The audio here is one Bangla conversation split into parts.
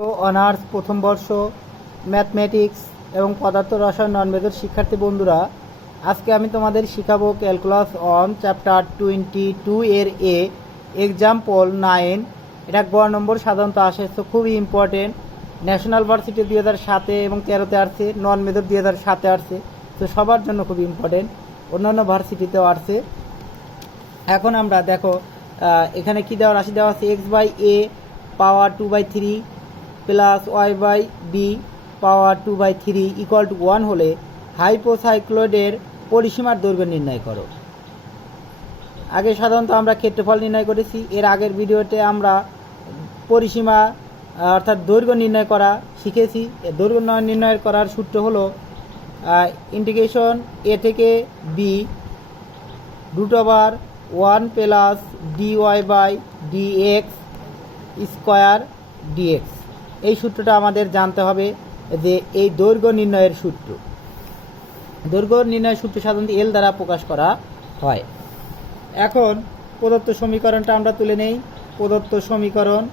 অনার্স প্রথম বর্ষ ম্যাথমেটিক্স এবং পদার্থ রসায়ন নন মেজর শিক্ষার্থী বন্ধুরা, আজকে আমি তোমাদের শিখাবো ক্যালকুলাস অন চ্যাপ্টার 22 এর এক্সাম্পল 9। এটা গ নম্বর সাধারণত আসে, তো খুবই ইম্পর্টেন্ট। ন্যাশনাল ভার্সিটি 2007 এবং 13তে আসছে, নন মেজর 2007-এ আসছে, তো সবার জন্য খুবই ইম্পর্টেন্ট। অন্যান্য ভার্সিটিতেও আসছে। এখন আমরা দেখো এখানে কি দেওয়া রাশি দেওয়া আছে, x/a power 2/3 plus y/b power 2/3 equal to 1 হলে হাইপোসাইক্লয়েডের পরিসীমার দৈর্ঘ্য নির্ণয় করো। আগে সাধারণত আমরা ক্ষেত্রফল নির্ণয় করেছি, এর আগের ভিডিওতে আমরা পরিসীমা অর্থাৎ দৈর্ঘ্য নির্ণয় করা শিখেছি। দৈর্ঘ্য নির্ণয় করার সূত্র হলো ইন্টিগ্রেশন a থেকে b √1 plus dy/dx square dx। এই সূত্রটা আমাদের জানতে হবে, যে এই দৈর্ঘ্য নির্ণয়ের সূত্র। দৈর্ঘ্য নির্ণয়ের সূত্র সাধারণত এল দ্বারা প্রকাশ করা হয়। এখন প্রদত্ত সমীকরণটা আমরা তুলে নেই। প্রদত্ত সমীকরণ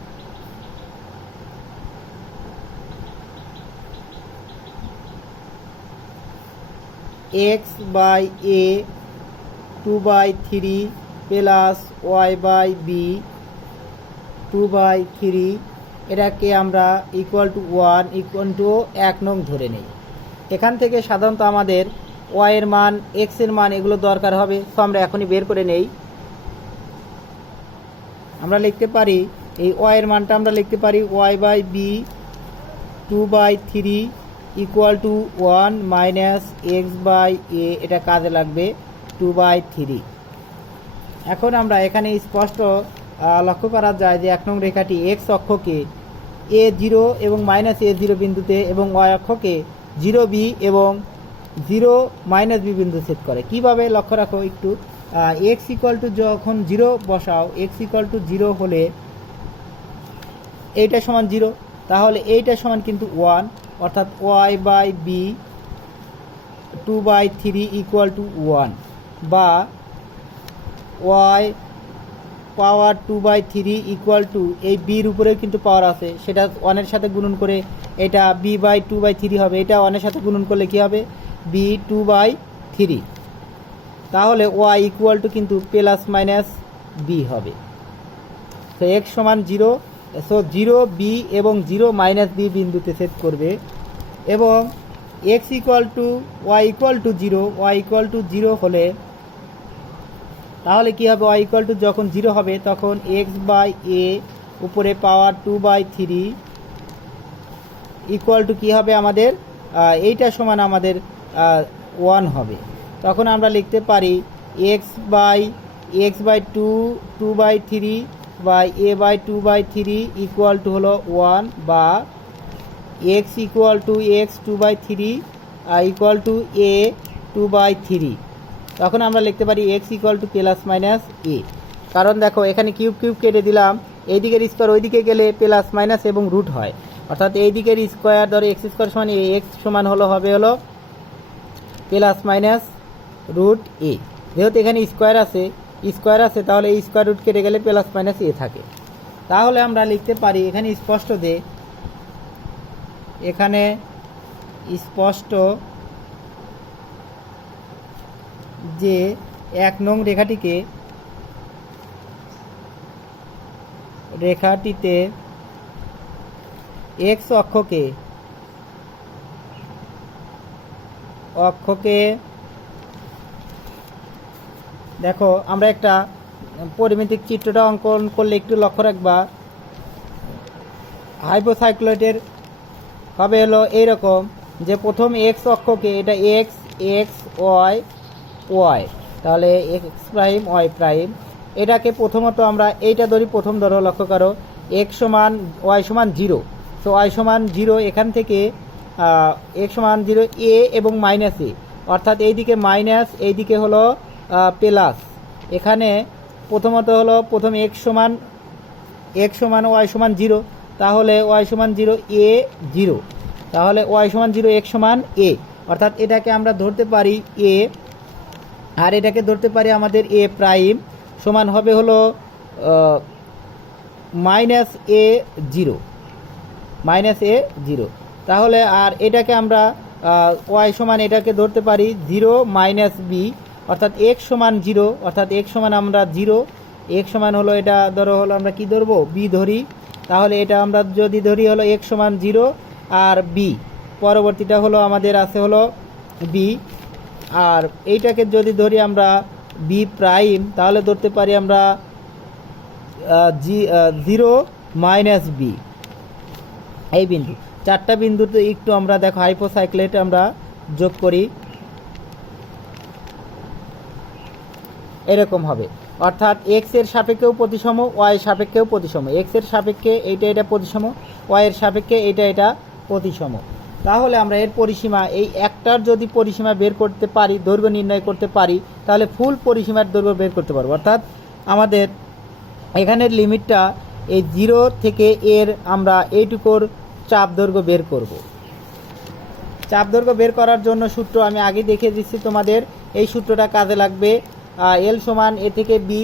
x/a 2/3 প্লাস y/b 2/3, এটাকে আমরা ইকুয়াল টু 1 নং ধরে নেই। এখান থেকে সাধারণত আমাদের y এর মান, x এর মান এগুলো দরকার হবে, তো আমরা এখনই বের করে নেই। আমরা লিখতে পারি এই y এর মানটা আমরা লিখতে পারি y/b 2/3 equal to 1 minus x/a, এটা কাজে লাগবে 2/3। এখন আমরা এখানে স্পষ্ট লক্ষ্য করা যায় যে 1 নং রেখাটি x অক্ষকে a0 এবং -a0 বিন্দুতে এবং y অক্ষকে 0b এবং 0 b বিন্দু ছেদ করে। কিভাবে লক্ষ্য রাখো একটু, x ইকুয়াল টু যখন 0 বসাও, x ইকুয়াল টু 0 হলে এইটা সমান 0, তাহলে এইটা সমান কিন্তু 1, অর্থাৎ y/b 2/3 ইকুয়াল টু 1, বা y পাওয়ার 2/3 ইকুয়াল টু এই বির উপরে কিন্তু পাওয়ার আছে, সেটা 1-এর সাথে গুণন করে এটা b/2/3 হবে। এটা 1-এর সাথে গুণন করলে কি হবে, b 2/3। তাহলে y ইকুয়াল টু কিন্তু প্লাস মাইনাস b হবে। তো x সমান 0, সো 0b এবং 0 b বিন্দুতে ছেদ করবে। এবং x equal to y equal to 0, y equal to 0 হলে তাহলে কি হবে, y ইকুয়াল টু যখন 0 হবে তখন x/a উপরে পাওয়ার 2/3 ইকুয়াল টু কী হবে আমাদের, এইটা সমান আমাদের 1 হবে। তখন আমরা লিখতে পারি x/2 2/3 বা a/2/3 ইকুয়াল টু হলো 1, বা x equal to x 2/3 equal two a 2/3। তখন আমরা লিখতে পারি x equal to plus minus a। কারণ দেখো এখানে কিউব কেটে দিলাম, এই দিকের স্কোয়ার ওই দিকে গেলে প্লাস মাইনাস এবং রুট হয়, অর্থাৎ এই দিকের স্কোয়ার ধরো x স্কোয়ার সমান a, x সমান হবে প্লাস মাইনাস √a। যেহেতু এখানে স্কোয়ার আছে তাহলে এই স্কোয়ার রুট কেটে গেলে প্লাস মাইনাস a থাকে। তাহলে আমরা লিখতে পারি এখানে স্পষ্ট যে 1 নং রেখাটিতে x অক্ষকে দেখো আমরা একটা পরিমিতিক চিত্রটা অঙ্কন করলে একটু লক্ষ্য রাখবা। হাইপোসাইক্লয়েডের হবে হলো এইরকম, যে প্রথম x অক্ষকে এটা x y, তাহলে x', y', এটাকে প্রথমত আমরা এইটা ধরি, প্রথম ধরো, লক্ষ্য করো x সমান y সমান 0, তো y সমান 0, এখান থেকে x সমান 0 a এবং মাইনাস a, অর্থাৎ এইদিকে মাইনাস এইদিকে হলো প্লাস। এখানে প্রথমত হলো প্রথম x সমান y সমান 0, তাহলে y সমান 0 a 0, তাহলে y সমান 0 x সমান a, অর্থাৎ এটাকে আমরা ধরতে পারি a, আর এটাকে ধরতে পারি আমাদের a' সমান হবে হলো -a0। মাইনাস এ 0। তাহলে আর এটাকে আমরা ওয়াই সমান এটাকে ধরতে পারি 0 মাইনাস বি, অর্থাৎ এক্স সমান 0, অর্থাৎ এক্স সমান আমরা 0, এক্স সমান হলো এটা ধরো হলো আমরা কি ধরবো বি ধরি। তাহলে এটা আমরা যদি ধরি হলো এক্স সমান 0 আর বি, পরবর্তীটা হলো আমাদের আছে হলো বি, আর এইটাকে যদি ধরি আমরা বি প্রাইম, তাহলে ধরতে পারি আমরা 0 মাইনাস বি। এই বিন্দু, চারটা বিন্দুতে একটু আমরা দেখো হাইপোসাইক্লেট আমরা যোগ করি, এরকম হবে। অর্থাৎ এক্স এর সাপেক্ষেও প্রতিসম, ওয়াই এর সাপেক্ষেও প্রতিসম। এক্স এর সাপেক্ষে এটা প্রতিসম, ওয়াই এর সাপেক্ষে এটা প্রতিসম। তাহলে আমরা এর পরিসীমা, এই একটার যদি পরিসীমা বের করতে পারি, দৈর্ঘ্য নির্ণয় করতে পারি, তাহলে ফুল পরিসীমার দৈর্ঘ্য বের করতে পারবো। অর্থাৎ আমাদের এখানের লিমিটটা এই 0 থেকে এর আমরা এইটুকুর চাপ দৈর্ঘ্য বের করব। চাপ দৈর্ঘ্য বের করার জন্য সূত্র আমি আগে দেখিয়ে দিচ্ছি তোমাদের, এই সূত্রটা কাজে লাগবে। এল সমান এ থেকে B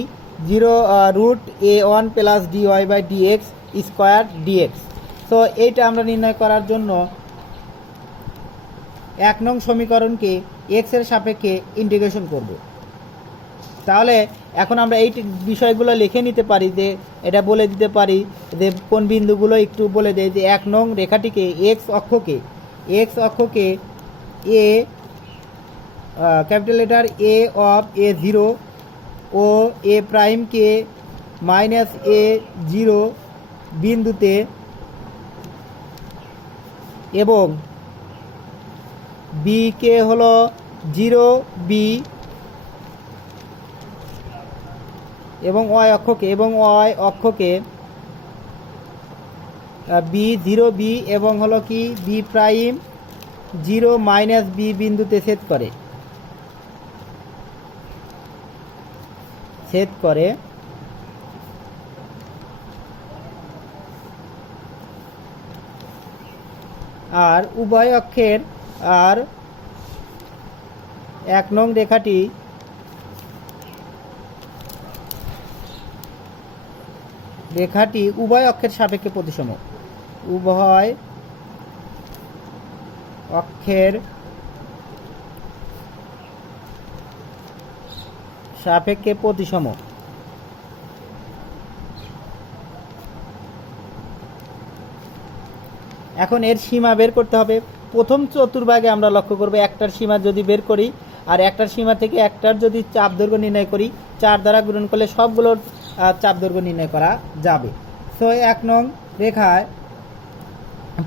0 root a1 plus dy by dx square dx. তো এইটা আমরা নির্ণয় করার জন্য 1 নং সমীকরণকে এক্স এর সাপেক্ষে ইন্টিগ্রেশন করব। তাহলে এখন আমরা এই বিষয়গুলো লিখে নিতে পারি, যে এটা বলে দিতে পারি যে কোন বিন্দুগুলো একটু বলে দেয়, যে 1 নং রেখাটিকে এক্স অক্ষকে A capital letter A of a0 ও এ প্রাইমকে মাইনাস a0 বিন্দুতে এবং বি কে হলো 0 বি এবং ওয়াই অক্ষকে বি 0 বি এবং হলো কি বি প্রাইম 0 মাইনাস বি বিন্দুতে ছেদ করে আর উভয় অক্ষের আর 1 নং রেখাটি উভয় অক্ষের সাপেক্ষে প্রতিসম, উভয় অক্ষের সাপেক্ষে প্রতিসম। এখন এর সীমা বের করতে হবে। প্রথম চতুর্ভাগে আমরা লক্ষ্য করব, একটার সীমা যদি বের করি আর একটার সীমা থেকে একটার যদি চাপ দৈর্ঘ্য নির্ণয় করি, 4 দ্বারা গুণন করলে সবগুলোর চাপ দৈর্ঘ্য নির্ণয় করা যাবে। সো 1 নং রেখায়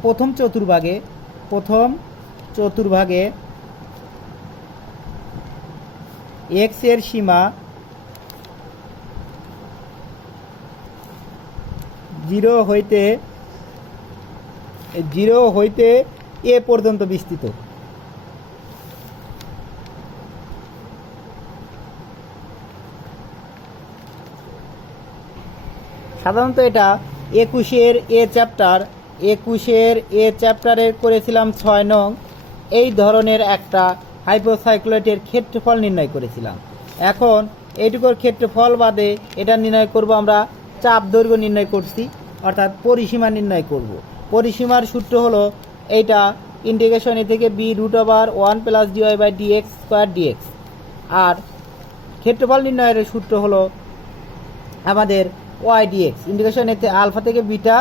প্রথম চতুর্ভাগে এক্স এর সীমা 0 হইতে এ পর্যন্ত বিস্তৃত। সাধারণত এটা 21-এর এ চ্যাপ্টারে করেছিলাম 6 নং। এই ধরনের একটা হাইপোসাইক্লোয়েটের ক্ষেত্রফল নির্ণয় করেছিলাম। এখন এইটুকুর ক্ষেত্রফল বাদে এটা নির্ণয় করব আমরা চাপ দৈর্ঘ্য নির্ণয় করছি, অর্থাৎ পরিসীমা নির্ণয় করব। পরিসীমার সূত্র হলো এইটা ইন্টিগ্রেশন এ থেকে B √1 plus dy by dx square dx. আর ক্ষেত্রফল নির্ণয়ের সূত্র হলো আমাদের ওয়াই ডিএক্স, ইন্টিগ্রেশন এতে আলফা থেকে বিটা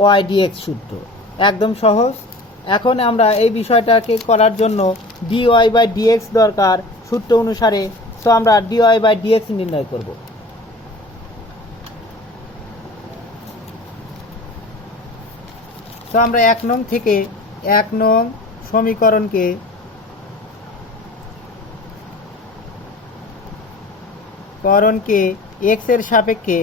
ওয়াই ডিএক্স সূত্র, একদম সহজ। এখন আমরা এই বিষয়টাকে করার জন্য ডিওয়াই বাই ডিএক্স দরকার সূত্র অনুসারে। সো আমরা ডিওয়াই বাই ডিএক্স নির্ণয় করব। তো আমরা 1 নং থেকে 1 নং সমীকরণকে এক্স এর সাপেক্ষে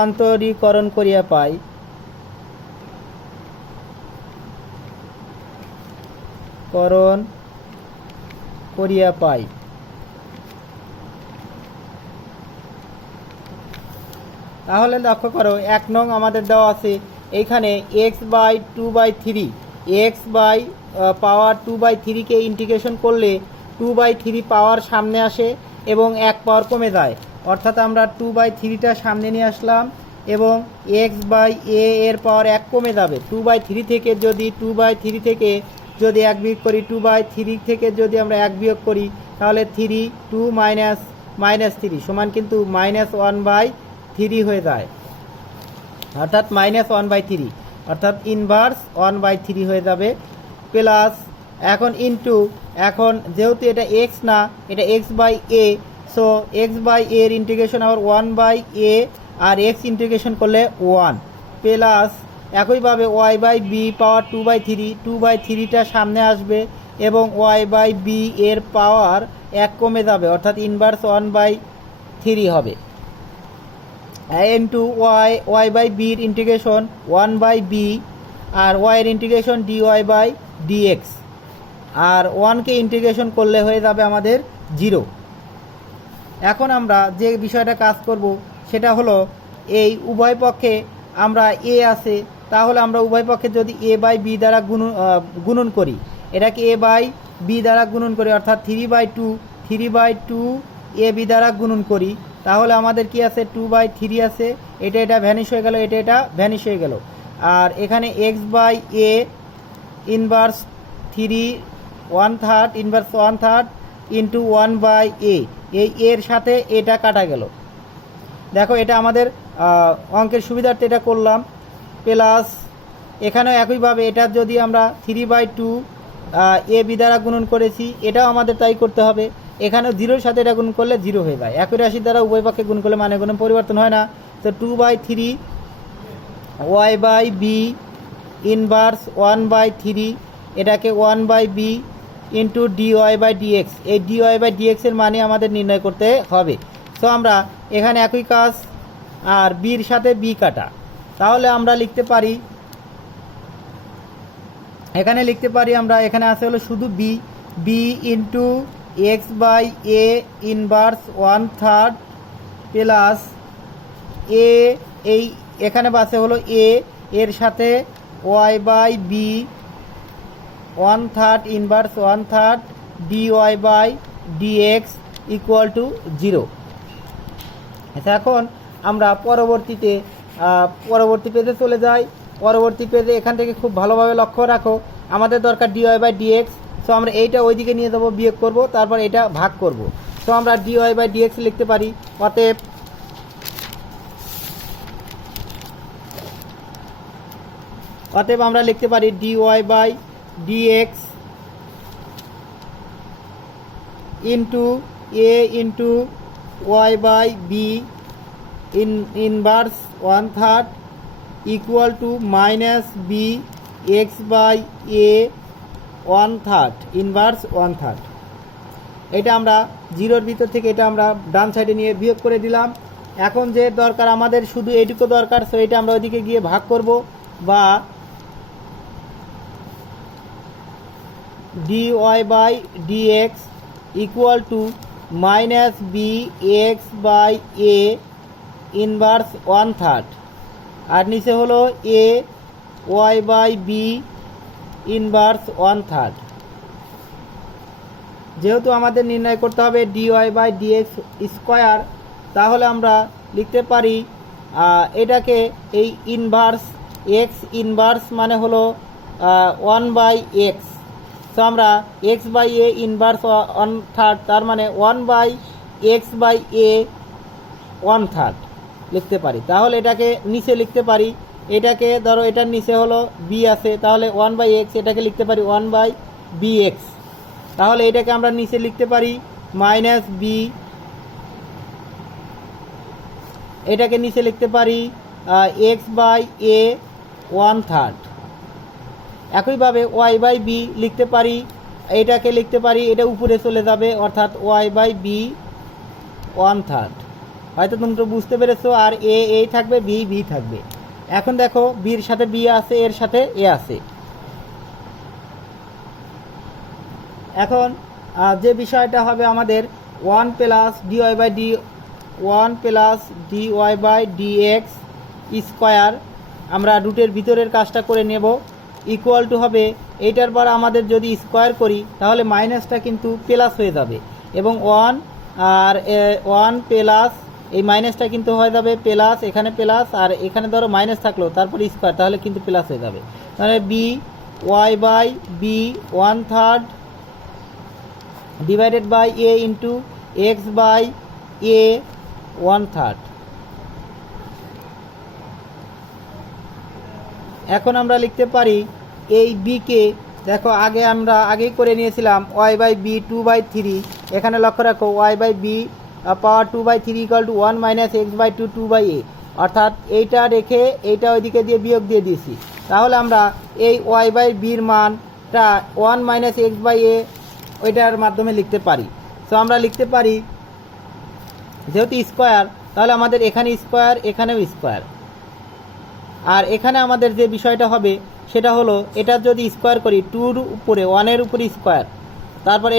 অন্তরীকরণ করিয়া পাই, তাহলে লক্ষ্য করো 1 নং আমাদের দেওয়া আছে এইখানে x by 2/3, x by power 2/3 কে ইন্টিগ্রেশন করলে 2/3 পাওয়ার সামনে আসে এবং 1 পাওয়ার কমে যায়। অর্থাৎ আমরা 2/3টা সামনে নিয়ে আসলাম এবং x/a এর পাওয়ার 1 কমে যাবে। 2/3 থেকে যদি 2/3 থেকে যদি 1 বিয়োগ করি, 2/3 থেকে যদি আমরা 1 বিয়োগ করি তাহলে 2 -3 সমান কিন্তু -1/3 হয়ে যায়, অর্থাৎ -1/3, অর্থাৎ ইনভার্স 1/3 হয়ে যাবে। প্লাস এখন ইনটু, এখন যেহেতু এটা x না, এটা x/a, সো x/a এর ইন্টিগ্রেশন আবার 1/a আর x ইন্টিগ্রেশন করলে 1, প্লাস একইভাবে y/b পাওয়ার 2/3, 2/3টা সামনে আসবে এবং y/b এর পাওয়ার 1 কমে যাবে, অর্থাৎ ইনভার্স 1/3 হবে। ইন্টু y/b এর ইন্টিগ্রেশন 1/b আর y এর ইন্টিগ্রেশন dy/dx, আর 1কে ইন্টিগ্রেশন করলে হয়ে যাবে আমাদের 0। এখন আমরা যে বিষয়টা কাজ করব সেটা হলো এই উভয় পক্ষে আমরা a আছে, তাহলে আমরা উভয় পক্ষে যদি a/b দ্বারা গুণন করি, এটাকে a/b দ্বারা গুণন করি, অর্থাৎ 3/2 ab দ্বারা গুণন করি, তাহলে আমাদের কি আছে 2/3 আছে, এটা ভ্যানিশ হয়ে গেল, এটা ভ্যানিশ হয়ে গেল। আর এখানে x/a inverse 1/3 inverse 1/3 into 1/a, এই এর সাথে এটা কাটা গেল। দেখো এটা আমাদের অঙ্কের সুবিধার্থে এটা করলাম। প্লাস এখানেও একইভাবে এটা যদি আমরা 3/2 ab দ্বারা গুণন করেছি, এটাও আমাদের তাই করতে হবে। এখানেও 0-র সাথে এটা গুণ করলে 0 হয়ে যায়। একই রাশির দ্বারা উভয় পক্ষে গুণ করলে মানে কোনো পরিবর্তন হয় না। তো 2/3 y/b ইনভার্স 1/3, এটাকে 1/b ইন্টু dy/dx, এই dy/dx এর মানে আমাদের নির্ণয় করতে হবে। সো আমরা এখানে একই কাজ, আর বির সাথে বি কাটা, তাহলে আমরা লিখতে পারি, এখানে লিখতে পারি আমরা, এখানে আছে হলো শুধু b into x/a inverse 1/3 plus a, এই এখানে বাসে হলো a এর সাথে y/b 1/3 inverse 1/3 dy/dx equal to 0। আচ্ছা, এখন আমরা পরবর্তী পেজে চলে যাই। পরবর্তী পেজে এখান থেকে খুব ভালোভাবে লক্ষ্য রাখো, আমাদের দরকার dy/dx। সো আমরা এইটা ওইদিকে নিয়ে যাবো, বিয়োগ করব, তারপর এটা ভাগ করব। সো আমরা dy/dx লিখতে পারি, অতএব আমরা লিখতে পারি dy/dx into a into y/b inverse 1/3 equal to minus b x/a 1/3 inverse 1/3। এটা আমরা 0-র ভিতর থেকে এটা আমরা ডান সাইডে নিয়ে বিয়োগ করে দিলাম। এখন যে দরকার আমাদের শুধু এইটুকু দরকার, সো এটা আমরা ওইদিকে গিয়ে ভাগ করব, বা dy/dx equal to minus b x/a inverse 1/3, আর নিচে হলো a y/b ইনভার্স 1/3। যেহেতু আমাদের নির্ণয় করতে হবে dy/dx স্কোয়ার, তাহলে আমরা লিখতে পারি এটাকে এই ইনভার্স x ইনভার্স মানে হলো 1/x। সো আমরা x/a ইনভার্স 1/3, তার মানে 1/x/a 1/3 লিখতে পারি। তাহলে এটাকে নিচে লিখতে পারি, এটাকে ধরো এটার নিচে হলো b আছে, তাহলে 1/x, এটাকে লিখতে পারি 1/bx। তাহলে এটাকে আমরা নিচে লিখতে পারি মাইনাস b, এটাকে নিচে লিখতে পারি x/a 1/3। একইভাবে y/b লিখতে পারি, এটাকে লিখতে পারি, এটা উপরে চলে যাবে, অর্থাৎ y/b 1/3। হয়তো তোমরা বুঝতে পেরেছো। আর a থাকবে, b থাকবে। এখন দেখো বির সাথে b আছে, এর সাথে a আছে। এখন যে বিষয়টা হবে আমাদের 1 প্লাস dy/dx স্কোয়ার, আমরা রুটের ভিতরের কাজটা করে নেব, ইকুয়াল টু হবে এইটার পর আমাদের যদি স্কোয়ার করি তাহলে মাইনাসটা কিন্তু প্লাস হয়ে যাবে, এবং 1 আর 1 প্লাস এই মাইনাসটা কিন্তু হয়ে যাবে প্লাস, এখানে প্লাস, আর এখানে ধরো মাইনাস থাকলো তারপরে স্কোয়ার, তাহলে কিন্তু প্লাস হয়ে যাবে। তাহলে B y by B 1/3 divided by A into x by A 1/3। এখন আমরা লিখতে পারি এই বিকে, দেখো আমরা আগেই করে নিয়েছিলাম ওয়াই বাই বি 2/3, এখানে লক্ষ্য রাখো Y by B power 2/3 equal to 1 minus X by 2/a, অর্থাৎ এইটা রেখে এইটা ওইদিকে দিয়ে বিয়োগ দিয়ে দিয়েছি। তাহলে আমরা এই ওয়াই বাই বির মানটা 1 মাইনাস এক্স বাই এ ওইটার মাধ্যমে লিখতে পারি। সো আমরা লিখতে পারি যেহেতু স্কোয়ার, তাহলে আমাদের এখানে স্কোয়ার, এখানেও স্কোয়ার, আর এখানে আমাদের যে বিষয়টা হবে সেটা হলো এটা যদি স্কোয়ার করি 2-র উপরে 1-এর উপরে স্কোয়ার, তারপর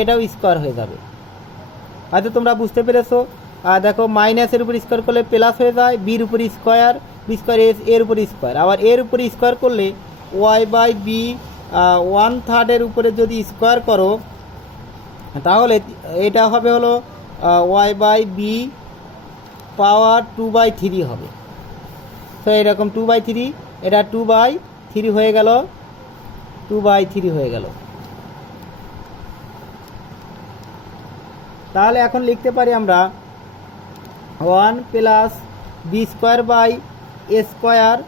এটাও স্কোয়ার হয়ে যাবে। হয়তো তোমরা বুঝতে পেরেছো। দেখো মাইনাসের উপর স্কোয়ার করলে প্লাস হয়ে যায়, বির উপর স্কোয়ার, বি স্কোয়ার এর উপর স্কোয়ার, আবার এর উপরে স্কোয়ার করলে ওয়াই বাই বি 1/3 উপরে যদি স্কোয়ার করো তাহলে এটা হবে হলো ওয়াই বাই বি পাওয়ার 2/3 হবে। তো এরকম 2/3, এটা 2/3 হয়ে গেল, 2/3 হয়ে গেল। তাহলে এখন লিখতে পারি আমরা 1 plus B square by A square.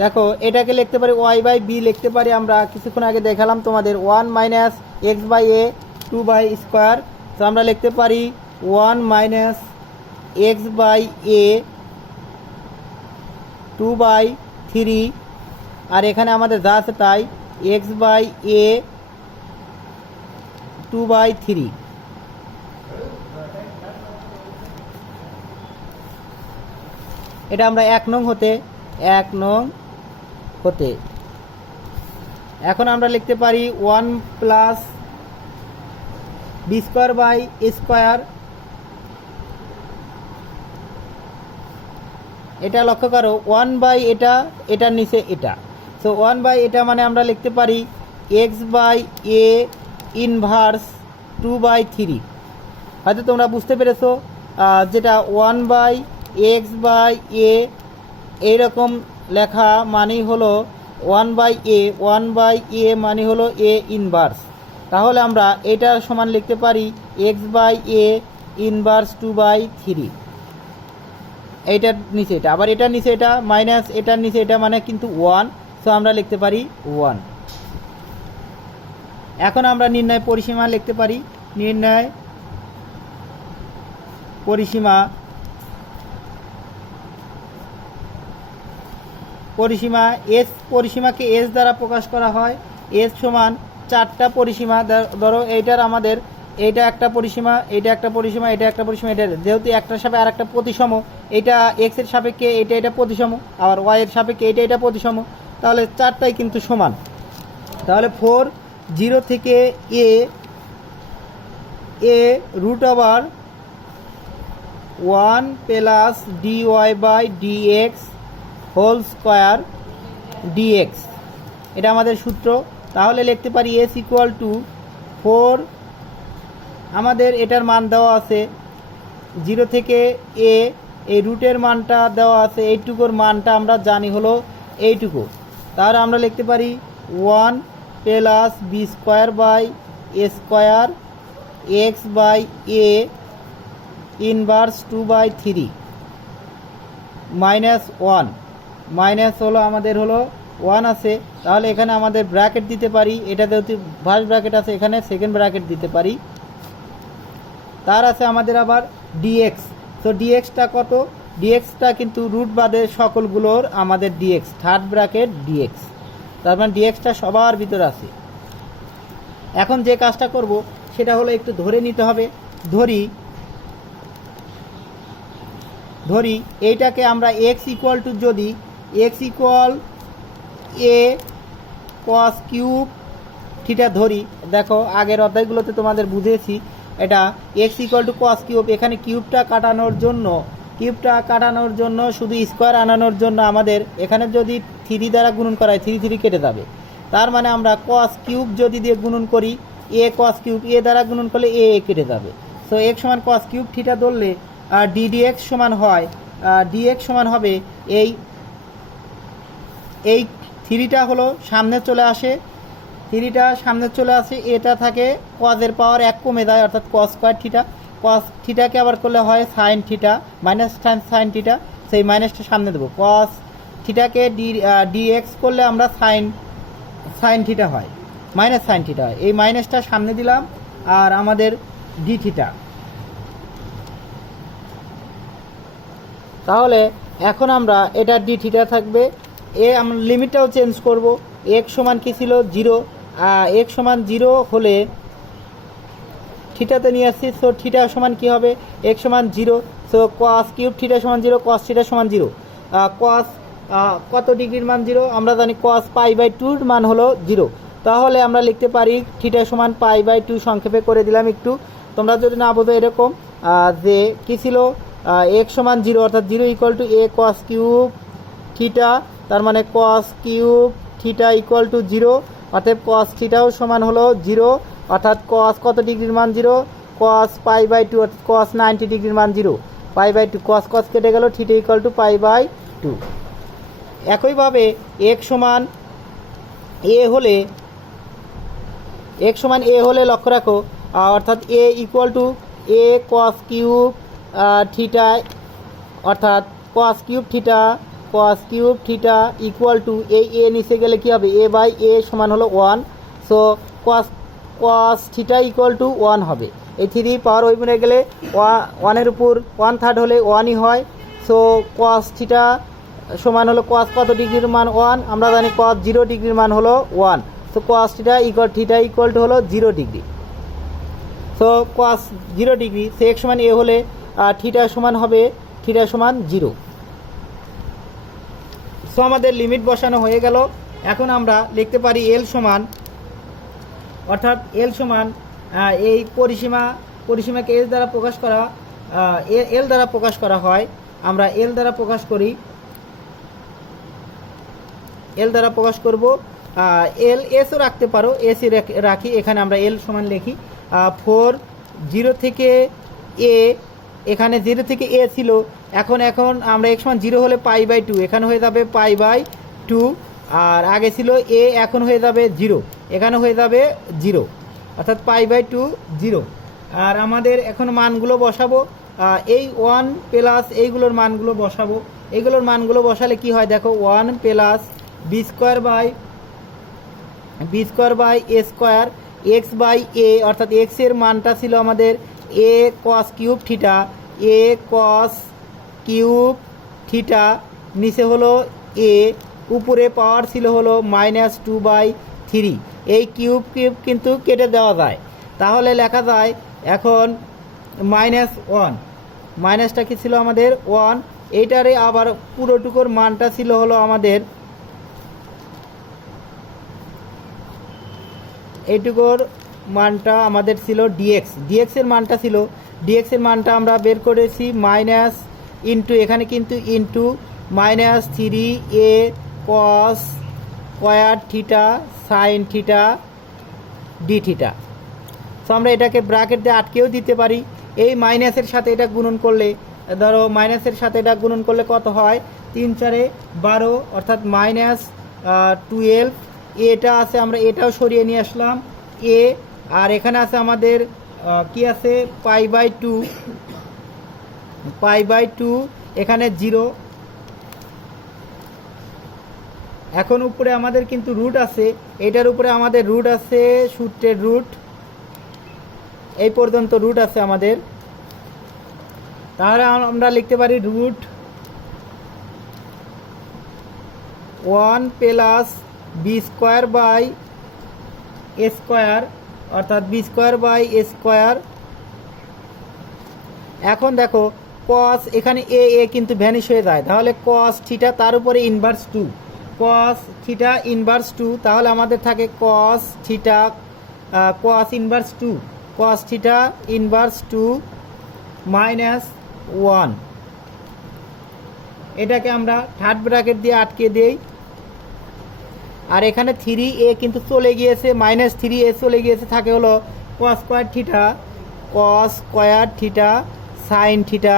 দেখো এটাকে লিখতে পারি ওয়াই বাই বি, লিখতে পারি আমরা কিছুক্ষণ আগে দেখালাম তোমাদের 1 মাইনাস এক্স বাই এ 2/স্কোয়ার। তো আমরা লিখতে পারি 1 মাইনাস এক্স বাই এ 2/3, আর এখানে আমাদের যা আছে তাই এক্স বাই এ 2/3। এটা আমরা 1 নং হতে এখন আমরা লিখতে পারি 1 plus B square by A square. এটা লক্ষ্য করো 1 বাই এটার নিচে এটা, সো 1 বাই এটা মানে আমরা লিখতে পারি এক্স বাই এ ইনভার্স 2/3। হয়তো তোমরা বুঝতে পেরেছো, যেটা 1 বাই এক্স বাই এ এইরকম লেখা মানেই হলো 1 বাই এ মানে হলো এ ইনভার্স। তাহলে আমরা এটার সমান লিখতে পারি এক্স বাই এ ইনভার্স 2/3। এইটার নিচে এটা, আবার এটার নিচে এটা, মাইনাস এটার নিচে এটা মানে কিন্তু 1, সো আমরা লিখতে পারি 1। এখন আমরা নির্ণয় পরিসীমা লিখতে পারি। নির্ণয় পরিসীমা এস, পরিসীমাকে এস দ্বারা প্রকাশ করা হয়। এস সমান 4টা পরিসীমা। ধরো এইটার আমাদের এইটা একটা পরিসীমা, এটা একটা পরিসীমা, এটা একটা পরিসীমা, এটা যেহেতু একটার সাপেক্ষে আর একটা প্রতিসম, এটা এক্স এর সাপেক্ষে এটা প্রতিসম, আবার ওয়াই এর সাপেক্ষে এটা প্রতিসম, তাহলে 4টাই কিন্তু সমান। তাহলে 4 0 থেকে A root over 1 plus d y by d x whole square dx, এটা আমাদের সূত্র। তাহলে লিখতে পারি এস ইকুয়াল টু 4, আমাদের এটার মান দেওয়া আছে 0 থেকে এই রুটের মানটা দেওয়া আছে, এইটুকুর মানটা আমরা জানি হলো এইটুকু। তাহলে আমরা লিখতে পারি 1 plus B square by A square X by A inverse 2/3 minus 1, minus হলো আমাদের হলো 1 আছে, তাহলে এখানে আমাদের ব্র্যাকেট দিতে পারি, এটা যেহেতু ফার্স্ট ব্র্যাকেট আছে এখানে সেকেন্ড ব্র্যাকেট দিতে পারি। তার আছে আমাদের আবার ডিএক্স। তো ডিএক্সটা কত? ডিএক্সটা কিন্তু রুট বাদে সকলগুলোর আমাদের ডিএক্স, থার্ড ব্র্যাকেট ডিএক্স, তার মানে ডিএক্সটা সবার ভিতরে আছে। এখন যে কাজটা করব সেটা হলো একটু ধরে নিতে হবে। ধরি এইটাকে আমরা এক্স ইকুয়াল টু, যদি X equal A cos cube theta ধরি, দেখো আগের অধ্যায়গুলোতে তোমাদের বুঝিয়েছি এটা X equal to cos cube. এখানে কিউবটা কাটানোর জন্য শুধু স্কোয়ার আনানোর জন্য আমাদের এখানে যদি 3 দ্বারা গুণন করা হয় 3 কেটে যাবে, তার মানে আমরা কস কিউব যদি দিয়ে গুণন করি এ কস কিউব, এ দ্বারা গুণন করলে এ কেটে যাবে। সো এক্স সমান কস কিউব থিটা ধরলে ডিডিএক্স সমান হয়, ডিএক্স সমান হবে এই থ্রিটা হলো সামনে চলে আসে, থ্রিটা সামনে চলে আসে, এটা থাকে কজের পাওয়ার 1 কমে যায় অর্থাৎ কস স্কোয়ার থিটা, কস থিটাকে আবার করলে হয় sine theta, minus sine theta, সেই মাইনাসটা সামনে দেবো। কস থিটাকে ডিএক্স করলে আমরা সাইন থিটা হয়, মাইনাস সাইন থিটা হয়, এই মাইনাসটা সামনে দিলাম আর আমাদের ডি থিটা। তাহলে এখন আমরা এটা ডি থিটা থাকবে, আমরা লিমিটটাও চেঞ্জ করব। এক্স সমান কী ছিল 0, এক্স সমান 0 হলে থিটাতে নিয়ে আসছি, সো থিটা সমান কী হবে এক্স সমান 0, সো কস কিউব থিটা সমান 0, কস থিটা সমান 0, কস কত ডিগ্রির মান 0 আমরা জানি, কস π/2 মান হলো 0। তাহলে আমরা লিখতে পারি থিটা সমান π/2, সংক্ষেপে করে দিলাম একটু, তোমরা যদি না বোঝো এরকম যে কী ছিল এক্স সমান 0 অর্থাৎ 0 equal to A cos cube theta, তার মানে কস কিউব থিটা ইকুয়াল টু 0, অর্থাৎ কস থিটাও সমান হলো 0, অর্থাৎ কস কত ডিগ্রির মান 0, কস π/2 অর্থাৎ কস 90 ডিগ্রির মান 0, π/2 কস কেটে গেল, থিটা ইকুয়াল টু π/2। একইভাবে এক্স সমান এ হলে লক্ষ্য রাখো, অর্থাৎ A equal to A cos cube theta, অর্থাৎ cos cube theta equal to এই এ নিচে গেলে কী হবে a/a সমান হলো 1, so cos theta equal to 1 হবে। এই 3 পাওয়ার ওই মনে গেলে 1-এর উপর 1/3 হলে 1ই হয়, সো কস থিটা সমান হলো কস কত ডিগ্রির মান 1, আমরা জানি কস 0 ডিগ্রির মান হলো 1, so cos theta equal two হলো 0 ডিগ্রি, সো কস 0 ডিগ্রি, সে এক্স সমান এ হলে থিটা সমান হবে 0। সো আমাদের লিমিট বসানো হয়ে গেল। এখন আমরা লিখতে পারি এল সমান, অর্থাৎ এল সমান এই পরিসীমাকে এল দ্বারা প্রকাশ করা হয়, আমরা এল দ্বারা প্রকাশ করব। এল এসও রাখতে পারো, এসই রাখি, এখানে আমরা এল সমান লিখি 4 0 থেকে এ, এখানে 0 থেকে এ ছিল, এখন আমরা এক্স সমান 0 হলে π/2, এখানে হয়ে যাবে π/2, আর আগে ছিল এ, এখন হয়ে যাবে 0, এখানে হয়ে যাবে 0, অর্থাৎ π/2 0। আর আমাদের এখন মানগুলো বসাবো, এই 1 প্লাস এইগুলোর মানগুলো বসাবো, এইগুলোর মানগুলো বসালে কি হয় দেখো, 1 plus B square by A square x/a, অর্থাৎ এক্স এর মানটা ছিল আমাদের এ কস কিউব থিটা, নিচে হলো এ, উপরে পাওয়ার ছিল হলো -2/3, এই কিউব কিন্তু কেটে দেওয়া যায়, তাহলে লেখা যায় এখন -1, মাইনাসটা কি ছিল আমাদের 1, এইটারে আবার পুরোটুকুর মানটা ছিল হলো আমাদের এইটুকুর মানটা আমাদের ছিল ডিএক্স এর মানটা আমরা বের করেছি মাইনাস ইন্টু, এখানে কিন্তু ইন্টু -3a কস square theta sine theta D theta. So আমরা এটাকে ব্র্যাকেট দিয়ে আটকেও দিতে পারি। এই মাইনাসের সাথে এটা গুণন করলে, ধরো মাইনাসের সাথে এটা গুণন করলে কত হয়, 3 4 12, অর্থাৎ -12, এটা আছে, আমরা এটাও সরিয়ে নিয়ে আসলাম এ, আর এখানে আছে আমাদের কি আছে π/2, এখানে 0, এখন উপরে আমাদের কিন্তু রুট আছে, এটার উপরে আমাদের রুট আছে, সূত্রের রুট এই পর্যন্ত রুট আছে আমাদের, তাহলে আমরা লিখতে পারি root 1 plus B square by A square, অর্থাৎ B square by A square. এখন দেখো কস, এখানে এ কিন্তু ভ্যানিশ হয়ে যায়, তাহলে কস থিটা তার উপরে ইনভার্স 2, কস থিটা ইনভার্স 2, তাহলে আমাদের থাকে cos theta cos inverse 2, cos theta inverse 2 -1, এটাকে আমরা থার্ড ব্র্যাকেট দিয়ে আটকে দেই। আর এখানে 3a কিন্তু চলে গিয়েছে, -3a চলে গিয়েছে, থাকে হলো cos square theta sin theta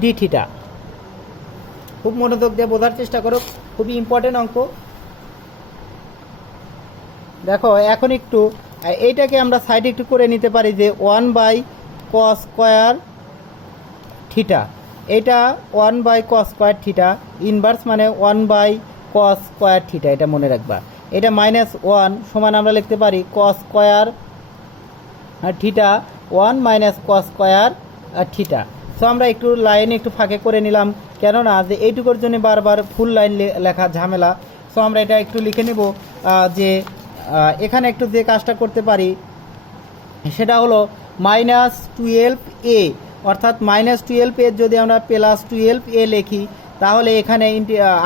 d theta. খুব মনোযোগ দিয়ে বোঝার চেষ্টা করো, খুবই ইম্পর্টেন্ট অঙ্ক। দেখো এখন একটু এইটাকে আমরা সাইডে একটু করে নিতে পারি যে 1/cos স্কয়ার থিটা, এটা 1/cos স্কয়ার থিটা ইনভার্স মানে 1/cos স্কয়ার থিটা, এটা মনে রাখবা। এটা -1 সমান আমরা লিখতে পারি cos square theta 1 - cos square theta. So আমরা একটু লাইন একটু ফাঁকে করে নিলাম, কেননা যে এইটুকুর জন্য বারবার ফুল লাইন লেখা ঝামেলা। সো আমরা এটা একটু লিখে নেব যে এখানে একটু যে কাজটা করতে পারি সেটা হলো -12a, অর্থাৎ -12a যদি আমরা +12a লিখি তাহলে এখানে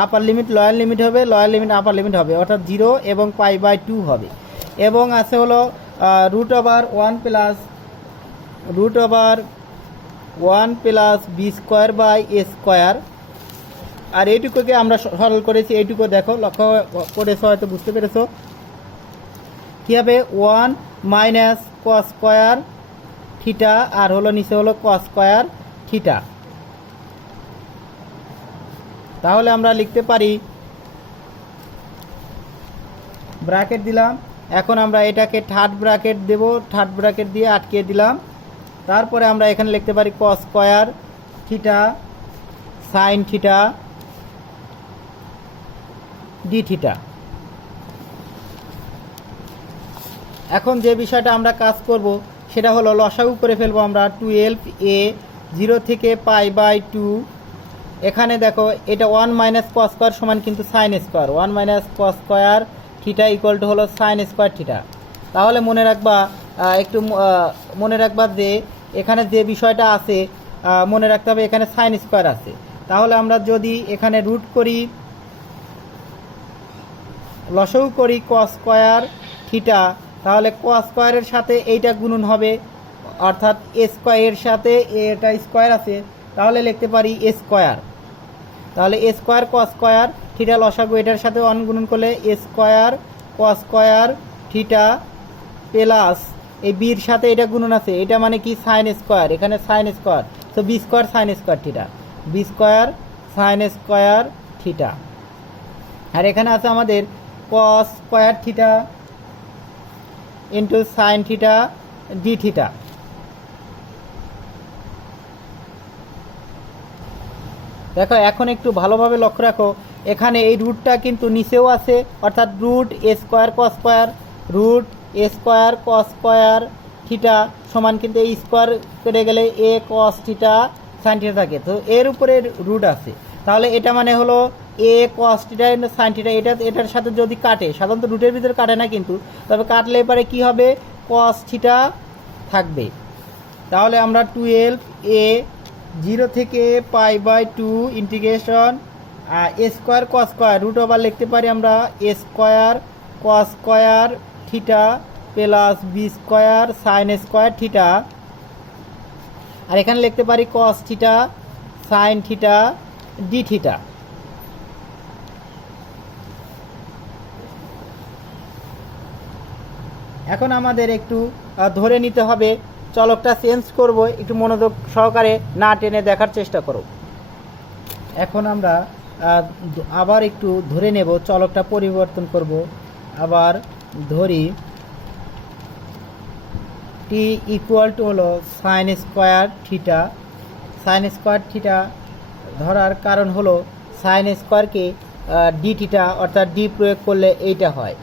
আপার লিমিট লোয়ার লিমিট হবে, লোয়ার লিমিট আপার লিমিট হবে, অর্থাৎ 0 এবং π/2 হবে। এবং আছে হলো √1 + b²/a²। আর এইটুকুকে আমরা সরল করেছি, এইটুকু দেখো লক্ষ্য করেছো, হয়তো বুঝতে পেরেছো কী হবে। 1 - cos স্কয়ার থিটা আর হলো নিচে হলো cos স্কয়ার থিটা। তাহলে আমরা লিখতে পারি, ব্র্যাকেট দিলাম, এখন আমরা এটাকে থার্ড ব্র্যাকেট দেব, থার্ড ব্র্যাকেট দিয়ে আটকে দিলাম। তারপরে আমরা এখানে লিখতে পারি cos square theta sin theta d theta. এখন যে বিষয়টা আমরা কাজ করব সেটা হলো লসাগু করে ফেলবো আমরা। 12a 0 থেকে π/2, এখানে দেখো এটা 1 - cos স্কয়ার সমান কিন্তু sin square, 1 - cos square theta equal two হলো sin স্কয়ার থিটা। তাহলে মনে রাখবা, একটু মনে রাখবা যে এখানে যে বিষয়টা আছে মনে রাখতে হবে, এখানে sin স্কয়ার আছে। তাহলে আমরা যদি এখানে রুট করি, লসাগু করি cos স্কয়ার থিটা, তাহলে cos স্কয়ারের সাথে এইটা গুণন হবে, অর্থাৎ a স্কয়ারের সাথে এটা স্কয়ার আছে, তাহলে লিখতে পারি a স্কয়ার। তাহলে a square cos square theta লসাগু এটার সাথে 1 গুণন করলে a square cos square theta plus এই বির সাথে এটা গুণন আছে, এটা মানে কি sin স্কয়ার, এখানে sin স্কয়ার, তো b square sin square theta, b square sin square theta. আর এখানে আছে আমাদের cos square theta into sin theta d theta. দেখো এখন একটু ভালোভাবে লক্ষ্য রাখো, এখানে এই রুটটা কিন্তু নিচেও আছে, অর্থাৎ √a² cos square √a² cos square theta সমান কিন্তু এই স্কয়ার কেটে গেলে a cos theta sin theta থাকে, তো এর উপরে রুট আছে। তাহলে এটা মানে হলো a cos theta sin theta, এটার সাথে যদি কাটে, সাধারণত রুটের ভিতরে কাটে না কিন্তু, তবে কাটলে এবারে কি হবে cos থিটা থাকবে। তাহলে আমরা 12a 0 থেকে π/2 integration a² cos square √over লিখতে পারি আমরা a² cos square theta plus b² sin square theta, আর এখানে লিখতে পারি cos theta sin theta d theta. এখন আমাদের একটু ধরে নিতে হবে, চলকটা চেঞ্জ করব, একটু মনোযোগ সহকারে না টেনে দেখার চেষ্টা করো। এখন আমরা আবার একটু ধরে নেব, চলকটা পরিবর্তন করব, আবার ধরি t ইকুয়াল টু হলো sin square theta. sin square theta ধরার কারণ হলো sin স্কয়ারকে d থিটা অর্থাৎ d প্রয়োগ করলে এইটা হয়,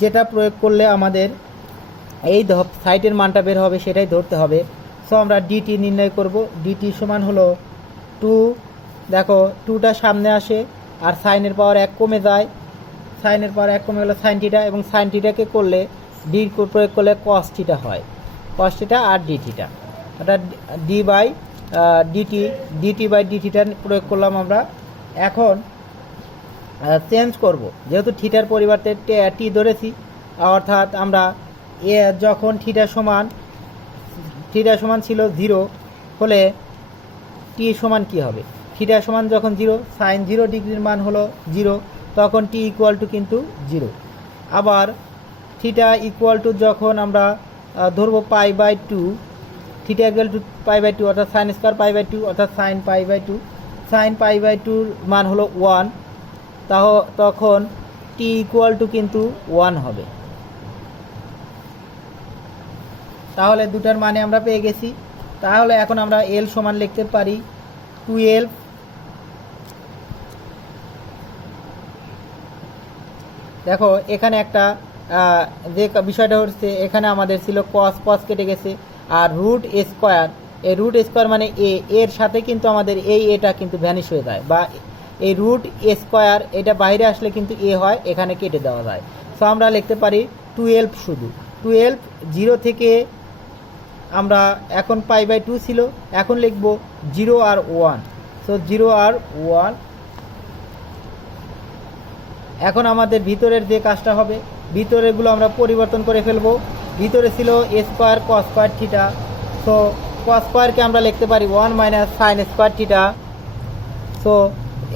যেটা প্রয়োগ করলে আমাদের এই সাইডের মানটা বের হবে সেটাই ধরতে হবে। সো আমরা ডিটি নির্ণয় করব, ডিটি সমান হলো 2, দেখো 2টা সামনে আসে আর সাইনের পাওয়ার 1 কমে যায়, সাইনের পাওয়ার 1 কমে গেলে সাইন থিটা, এবং সাইন থিটাকে করলে ডি প্রয়োগ করলে cos থিটা হয়, cos থিটা আর ডি থিটা, অর্থাৎ ডিটি বাই ডি থিটা প্রয়োগ করলাম আমরা। এখন চেঞ্জ করব, যেহেতু থিটার পরিবর্তে টি ধরেছি, অর্থাৎ আমরা যখন থিটা সমান ছিল 0 হলে টি সমান কি হবে, থিটা সমান যখন 0 সাইন 0 ডিগ্রির মান হলো 0, তখন টি ইকুয়াল টু কিন্তু 0। আবার থিটা ইকুয়াল টু যখন আমরা ধরবো π/2, থিটা ইকুয়াল টু π/2 অর্থাৎ সাইন স্কোয়ার π/2 অর্থাৎ সাইন π/2, সাইন π/2 মান হলো 1, তখন টি ইকুয়াল টু কিন্তু 1 হবে। তাহলে দুটার মানে আমরা পেয়ে গেছি। তাহলে এখন আমরা এল সমান লিখতে পারি 12। দেখো এখানে একটা যে বিষয়টা হচ্ছে, এখানে আমাদের ছিল কস কেটে গেছে, আর রুট স্কোয়ার, এই রুট স্কোয়ার মানে এর সাথে কিন্তু আমাদের এটা কিন্তু ভ্যানিশ হয়ে যায়, বা এই রুট স্কোয়ার এটা বাইরে আসলে কিন্তু হয়, এখানে কেটে দেওয়া যায়। সো আমরা লিখতে পারি 12 শুধু 12, 0 থেকে আমরা এখন π/2 ছিল, এখন লিখব 0 আর 1। সো 0 আর 1। এখন আমাদের ভিতরের যে কাজটা হবে, ভিতরেরগুলো আমরা পরিবর্তন করে ফেলবো। ভিতরে ছিল square cos square theta, so cos স্কোয়ারকে আমরা লিখতে পারি 1 minus sine square theta. So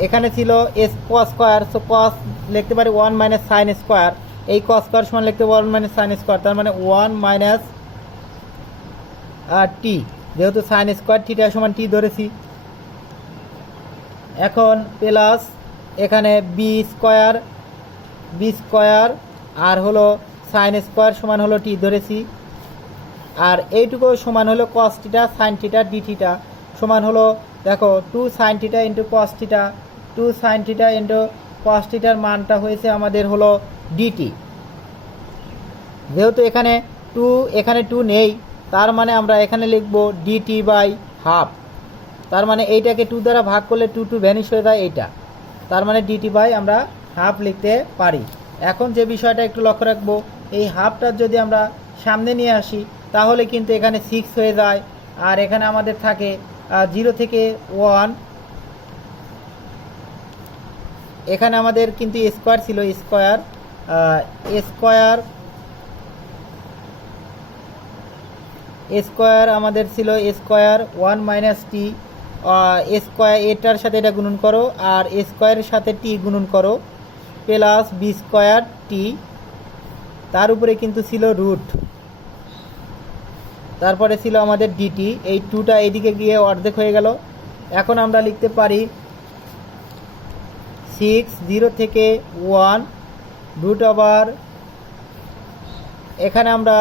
এখানে ছিল কস স্কোয়ার, সো কস লিখতে পারি 1 মাইনাস সাইন স্কোয়ার, এই কস স্কোয়ার সমান লিখতে 1 মাইনাস সাইন স্কোয়ার, তার মানে 1 মাইনাস টি, যেহেতু সাইন স্কোয়ার থিটা সমান টি ধরেছি। এখন প্লাস এখানে বি স্কোয়ার আর হলো সাইন স্কোয়ার সমান হলো টি ধরেছি, আর এইটুকু সমান হলো cos theta sine theta D theta সমান হলো, দেখো 2 sine theta into cos theta, 2 sine theta into cos থিটার মানটা হয়েছে আমাদের হলো ডিটি। যেহেতু এখানে 2 নেই, তার মানে আমরা এখানে লিখব ডিটি বাই হাফ, তার মানে এইটাকে 2 দ্বারা ভাগ করলে 2 ভ্যানিশ হয়ে যায় এইটা, তার মানে ডিটি বাই আমরা হাফ লিখতে পারি। এখন যে বিষয়টা একটু লক্ষ্য রাখবো, এই হাফটা যদি আমরা সামনে নিয়ে আসি তাহলে কিন্তু এখানে 6 হয়ে যায়, আর এখানে আমাদের থাকে 0 থেকে 1, এখানে আমাদের কিন্তু স্কোয়ার ছিল, স্কোয়ার আমাদের ছিল স্কোয়ার 1 মাইনাস টি, স্কোয়ার এটার সাথে এটা গুণন করো, আর স্কোয়ারের সাথে টি গুণন করো, প্লাস বি স্কোয়ার টি, তার উপরে কিন্তু ছিল রুট, তারপরে ছিল আমাদের ডিটি, এই 2টা এইদিকে গিয়ে অর্ধেক হয়ে গেল। এখন আমরা লিখতে পারি 6, 0 থেকে 1 রুট ওভার, এখানে আমরা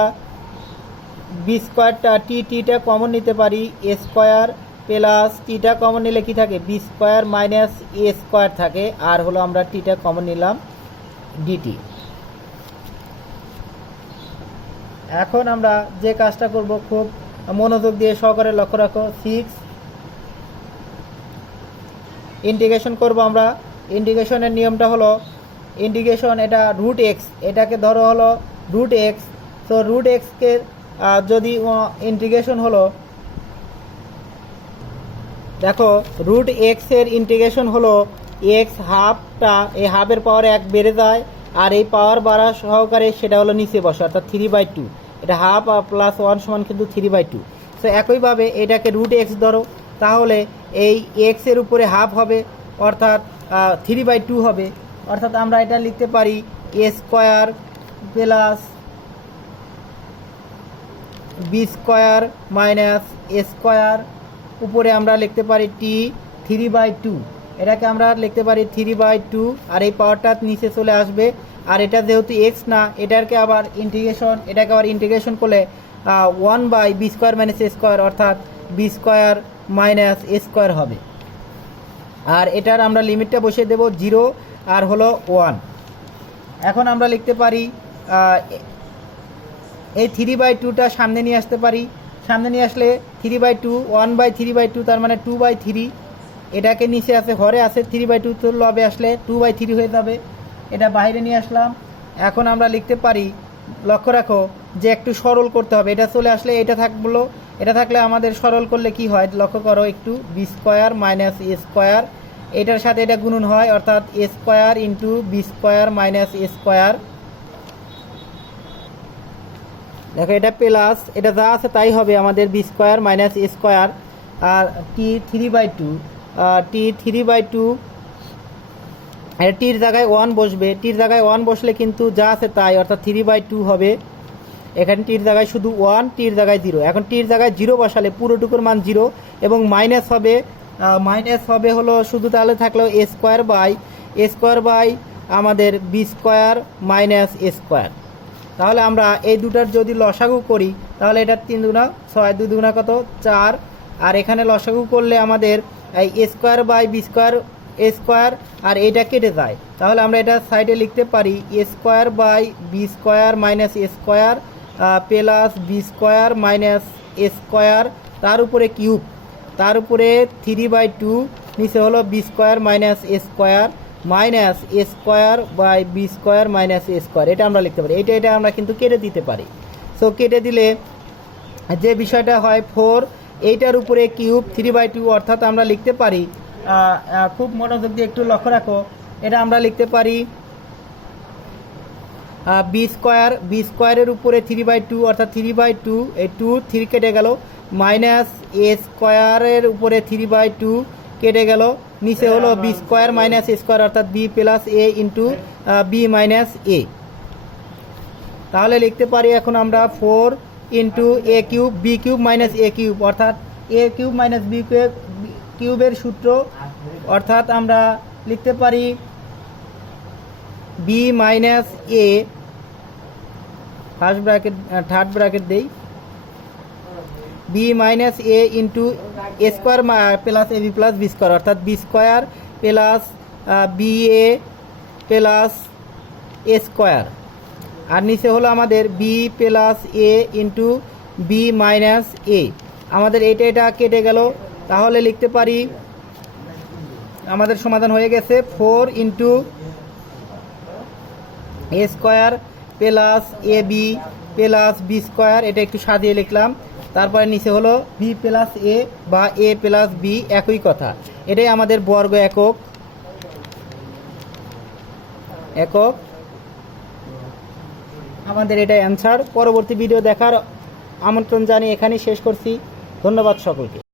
বি স্কোয়ারটা টিটা কমন নিতে পারি, এ স্কোয়ার প্লাস টিটা কমন নিলে কি থাকে, B square minus A square থাকে, আর হলো আমরা টিটা কমন নিলাম ডিটি। এখন আমরা যে কাজটা করব খুব মনোযোগ দিয়ে সহকারে লক্ষ্য রাখো, 6 ইন্টিগ্রেশন করব আমরা। ইন্টিগ্রেশনের নিয়মটা হলো ইন্টিগ্রেশন, এটা রুট এক্স, এটাকে ধরো হলো রুট এক্স, তো রুট এক্সকে যদি ইন্টিগ্রেশন হলো, দেখো রুট এক্স এর ইন্টিগ্রেশন হলো এক্স হাফটা, এই হাফের পাওয়ার 1 বেড়ে যায়, আর এই পাওয়ার বাড়া সহকারে সেটা হলো নিচে বসে, অর্থাৎ 3/2, এটা হাফ প্লাস 1 সমান কিন্তু 3/2। সো একইভাবে এটাকে রুট এক্স ধরো, তাহলে এই এক্স এর উপরে হাফ হবে, অর্থাৎ 3/2 হবে, অর্থাৎ আমরা এটা লিখতে পারি A square plus B square minus A square, উপরে আমরা লিখতে পারি টি 3/2, এটাকে আমরা লিখতে পারি 3/2, আর এই পাওয়ারটা নিচে চলে আসবে, আর এটা যেহেতু এক্স না, এটাকে আবার ইন্টিগ্রেশন করলে 1/বি স্কোয়ার মাইনাস এ স্কোয়ার, অর্থাৎ B square minus A square হবে, আর এটার আমরা লিমিটটা বসিয়ে দেব 0 আর হলো 1। এখন আমরা লিখতে পারি এই 3/2টা সামনে নিয়ে আসতে পারি, সামনে নিয়ে আসলে 3/2 1/3/2, তার মানে 2/3, এটাকে নিচে আছে ঘরে আছে 3/2, তো লবে আসলে 2/3 হয়ে যাবে, এটা বাইরে নিয়ে আসলাম। এখন আমরা লিখতে পারি, লক্ষ্য রাখো যে একটু সরল করতে হবে, এটা চলে আসলে এটা থাকলো, এটা থাকলে আমাদের সরল করলে কি হয় লক্ষ্য করো একটু, B square minus A square, এটার সাথে এটা গুণন হয়, অর্থাৎ A square into B square minus A square, দেখো এটা প্লাস, এটা যা আছে তাই হবে আমাদের B square minus A square, আর টি 3/2 এটা টির জায়গায় 1 বসবে, টির জায়গায় 1 বসলে কিন্তু যা আছে তাই, অর্থাৎ 3/2 হবে। এখানে টির জায়গায় শুধু 1, টির জায়গায় 0। এখন টির জায়গায় 0 বসালে পুরোটুকুর মান 0 এবং মাইনাস হবে হলো শুধু, তাহলে থাকলো a স্কোয়ার বাই আমাদের b square minus a square. তাহলে আমরা এই দুটার যদি লসাগু করি তাহলে এটা 3 দুগুণা 6, 2 দুগুণা কত 4, আর এখানে লসাগু করলে আমাদের এই a square by b square a square আর এইটা কেটে যায়। তাহলে আমরা এটা সাইডে লিখতে পারি a square by b square minus a square plus b square minus a square, তার উপরে কিউব, তার উপরে 3/2, নিচে হলো b square minus a square minus a square by b square minus a square. এটা আমরা লিখতে পারি, এটা আমরা কিন্তু কেটে দিতে পারি। সো কেটে দিলে যে বিষয়টা হয় 4, এইটার উপরে কিউব 3/2, অর্থাৎ আমরা লিখতে পারি, খুব মনোযোগ দিয়ে একটু লক্ষ্য রাখো, এটা আমরা লিখতে পারি b স্কোয়ারের উপরে 3/2, অর্থাৎ 3/2, এই 2 3 কেটে গেল, মাইনাস a স্কোয়ারের উপরে 3/2 কেটে গেল, নিচে হলো b square minus a square, অর্থাৎ b plus a into b minus a। তাহলে লিখতে পারি এখন আমরা 4 into a cube b cube minus a cube, অর্থাৎ a কিউব মাইনাস b কিউবের সূত্র, অর্থাৎ আমরা লিখতে পারি b minus a, first bracket third bracket দেই, b minus a into a square plus ab plus b square, অর্থাৎ b square plus ba plus a square, আর নিচে হলো আমাদের b plus a into b minus a। আমাদের এটা কেটে গেল, তাহলে লিখতে পারি আমাদের সমাধান হয়ে গেছে 4 into a square plus ab plus b square, এটা একটু সাজিয়ে লিখলাম, তারপরে নিচে হলো b প্লাস a বা a প্লাস b, একই কথা। এটাই আমাদের বর্গ একক। আমাদের এটাই অ্যান্সার। পরবর্তী ভিডিও দেখার আমন্ত্রণ জানিয়ে এখানেই শেষ করছি। ধন্যবাদ সকলকে।